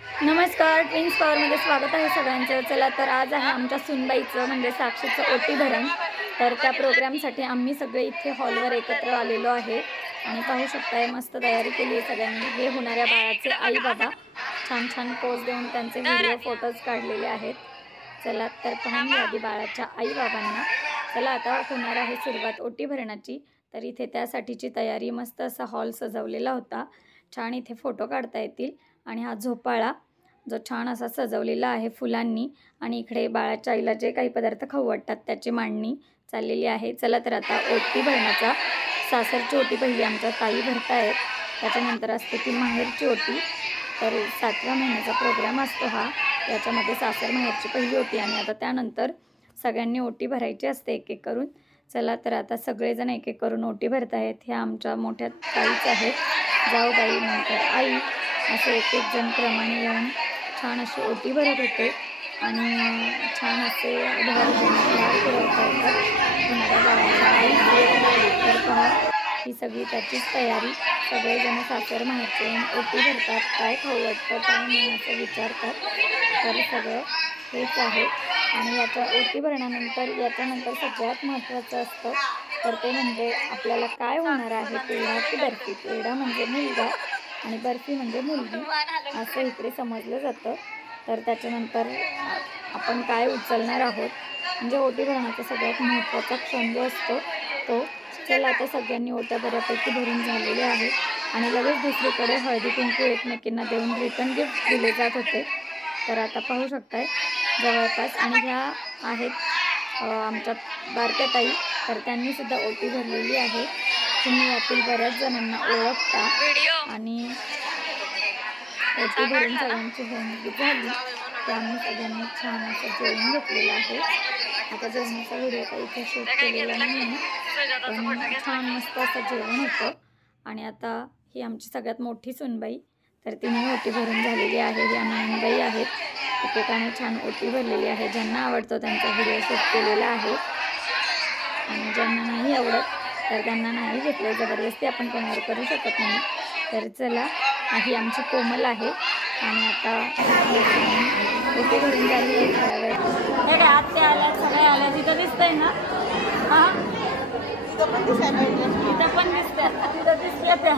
नमस्कार, ट्विन्स पॉवरमध्ये स्वागत आहे सगळ्यांचं। चला तर आज आहे आमच्या सुनबाईचं म्हणजे साक्षीचं ओटी भरण। तर त्या प्रोग्रामसाठी आम्ही सगळे इथे हॉलवर एकत्र आलेलो आहे आणि पाहू शकताय मस्त तयारी केली आहे सगळ्यांनी। हे होणाऱ्या बाळाचे आई बाबा छान छान पोज देऊन त्यांचे व्हिडिओ फोटोज काढलेले आहेत। चला तर पाहून आधी बाळाच्या आई बाबांना। चला आता होणार आहे सुरुवात ओटी भरणाची। तर इथे त्यासाठीची तयारी मस्त असा हॉल सजवलेला होता। छान इथे फोटो काढता येतील आणि हा झोपाळा जो छान असा सजवलेला आहे फुलांनी आणि इकडे बाळाच्या आईला जे काही पदार्थ खाऊ वाटतात त्याची मांडणी चाललेली आहे। चला तर आता ओटी भरण्याचा सासरची ओटी पहिली आमच्या ताई भरतायत, त्याच्यानंतर असते ती माहेरची ओटी। तर 7व्या महिन्याचा प्रोग्राम असतो हा। याच्यामध्ये सासर माहेरची पहिली ओटी आणि आता त्यानंतर सगळ्यांनी ओटी भरायची असते एक एक करून। चला तर आता सगळेजण एक एक करून ओटी भरतायत। ह्या आमच्या मोठ्या ताईच आहेत, जाऊबाई नंतर आई, असे एक एक जण क्रमाने येऊन छान अशी ओटी भरत होते आणि छान असे फिरवता येतात होणाऱ्या बाळाच्या आई। तर पहा ही सगळी त्याचीच तयारी। सगळेजण सासर माहेरचे ओटी भरतात, काय खाऊ वाटतं काय नाही असं विचारतात। तर सगळं हेच आहे आणि याच्या ओटी भरण्यानंतर याच्यानंतर सगळ्यात महत्त्वाचं असतं तर ते म्हणजे आपल्याला काय होणार आहे, पेढा की बर्फी। पेढा म्हणजे मुलगा आणि बर्फी म्हणजे मुलगी असं इकडे समजलं जातं। तर त्याच्यानंतर आपण काय उचलणार आहोत म्हणजे ओटी भरण्याचा सगळ्यात महत्त्वाचा क्षण जो असतो तो। चला आता सगळ्यांनी ओट्या बऱ्यापैकी भरून झालेल्या आहेत आणि लगेच दुसरीकडे हळदी कुंकू एकमेकींना देऊन रिटर्न गिफ्ट दिले जात होते। तर आता पाहू शकताय जवळपास आणि ह्या आहेत आमच्या बारक्या ताई, तर त्यांनी सुद्धा ओटी भरलेली आहे। तुम्ही यातील बऱ्याच जणांना ओळखता आणि ओटी भरून सगळ्यांची होमगी झाली की आम्ही सगळ्यांनी छान असं जेवण घेतलेलं आहे। आता जेवणाचा व्हिडिओ काही इथे शूट केलेला नाही पण छान मस्त असं जेवण होतं। आणि आता ही आमची सगळ्यात मोठी सुनबाई, तर तिने ओटी भरून झालेली आहे। ह्या नणंदबाई आहेत, एकेकाने छान ओटी भरलेली आहे। ज्यांना आवडतो त्यांचा व्हिडिओ शूट केलेला आहे आणि ज्यांना नाही आवडत तर त्यांना नाही घेतलं, जबरदस्ती आपण कोणावर करू शकत नाही। तर चला ही आमची कोमल आहे आणि आता ओटी भरून झाली आहे थोड्या वेळ। आत्या आल्या, सगळे आल्या, तिथं दिसतंय ना? हां तिथं पण दिसते, तिथं दिसते त्या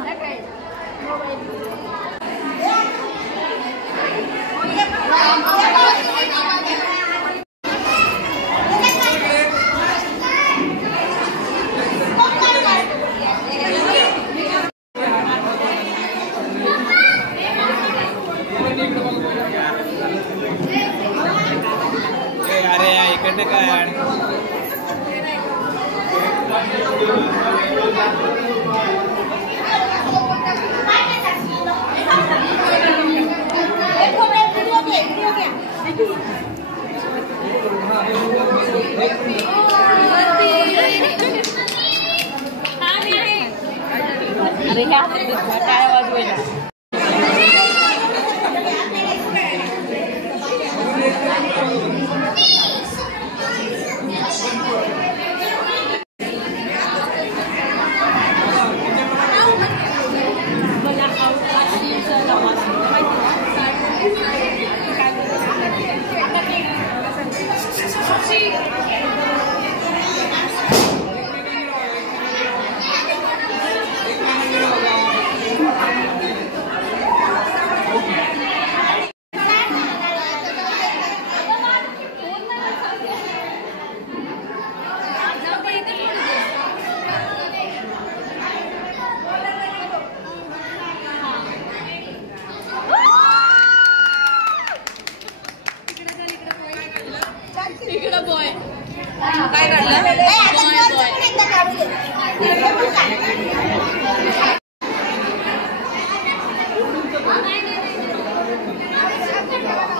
अरे काय वाजवायला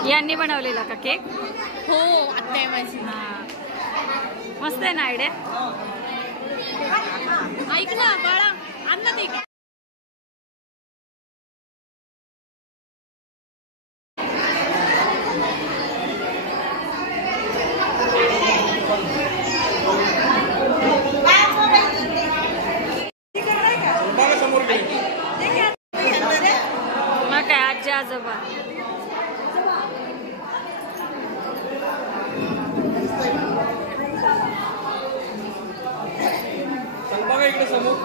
यांनी बनवलेला का केक? हो आत्या माझी। मस्त आहे ना आयडिया। ऐक ना बाळा, आण ना ते मग काय आजी आजोबा बघा इकडे समोर.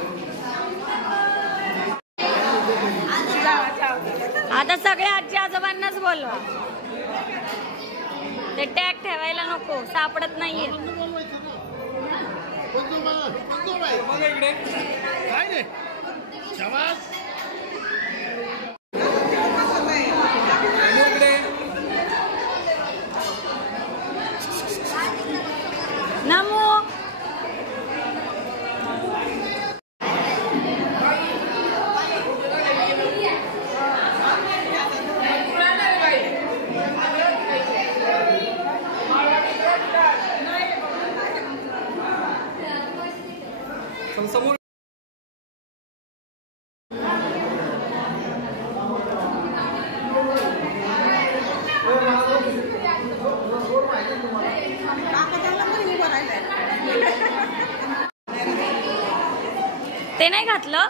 आता सगळ्या आजी आजोबांनाच बोलवा. ते टॅग ठेवायला नको, सापडत नाहीये. बघा इकडे. काय रे शाबास. इकडे नमो. समोर. ते नाही घातलं.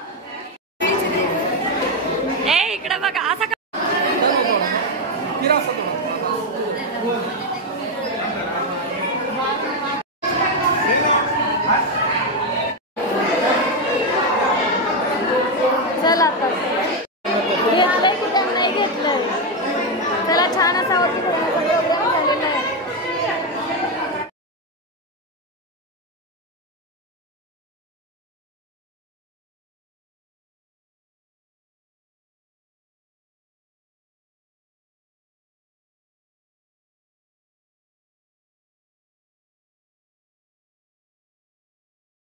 ए इकडे बघा असं का. चला आता